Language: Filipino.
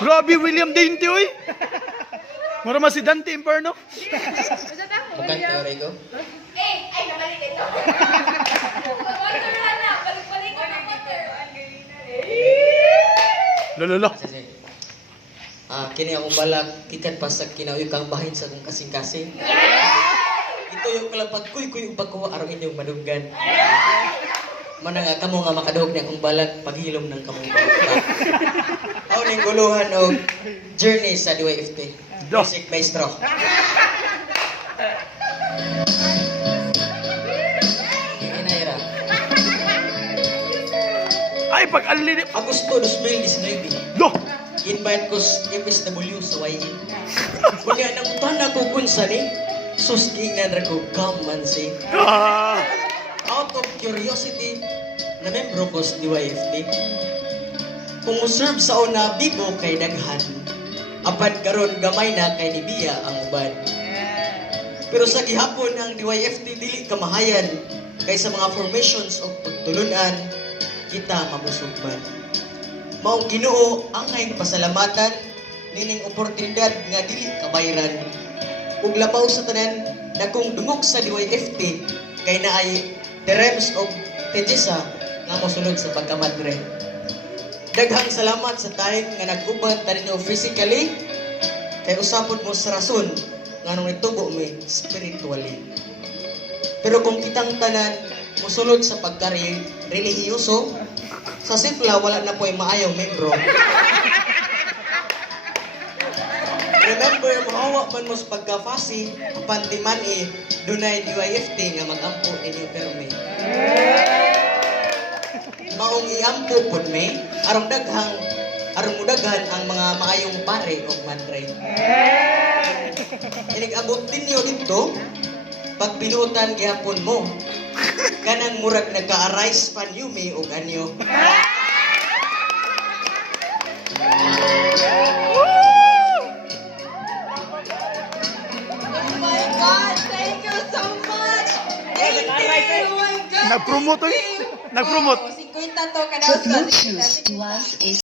Grabe, William Dainty, oy. Mura mas si Dante Inferno. Bukan teori ko. Ay, nabalik ito. Water na. Balik-balik ko ng water. Lolo. Kasi, kini akong balak, kikat pa sa kinauyog kang bahin sa kong kasing-kasing. Ito yung kalapag kuy-kuy yung pagkuha araw inyong madunggan. Manang kamo nga makadog niya akong balak paghilom ng kamong balak. Ako ning guluhan o journey sa DYFT. Music Maestro. Inayra. Ay, pag-alili. Agosto 2019. Do! Invite ko sa FSW sa YE. Kunya nang utana ko kunsa ni suskingan ra ko come man say. Ah. Out of curiosity na membro ko sa DYFT. Kung serve sa una bibo kay daghan. Apan karon gamay na kay nibiya ang uban. Pero sa gihapon ang DYFT dili kamahayan kay sa mga formations o pagtulunan kita mabusog man. Maong Ginoo angay pasalamatan nining oportunidad nga dili kabayran. Ug labaw sa tanan dakong dungog sa DYFT kay naay the realms of Tejisa nga mosulod sa pagkamadre. Daghang salamat sa time nga nag-uban ta ninyo physically kay usapod mo sa rason nga nung itubo mi spiritually. Pero kung kitang tanan mosulod sa pagka-relihiyoso, sa simple wala na po'y maayong membro. Remember, mahawa man mo sa pagka-fasi, pantiman dunay DYFT nga mag-ampo ninyo perme. Maong iampo pod me, arong mudaghan ang mga maayong pare o madre. Inig-abot ninyo dito, pag pinutan gihapon mo, kanang murag nagka-arise pan yumi o anyo. Oh my God! Thank you so much! Thank you! Oh my God! Nag-promote, oy. Nag-promote. 50 to kada The Bluetooth device is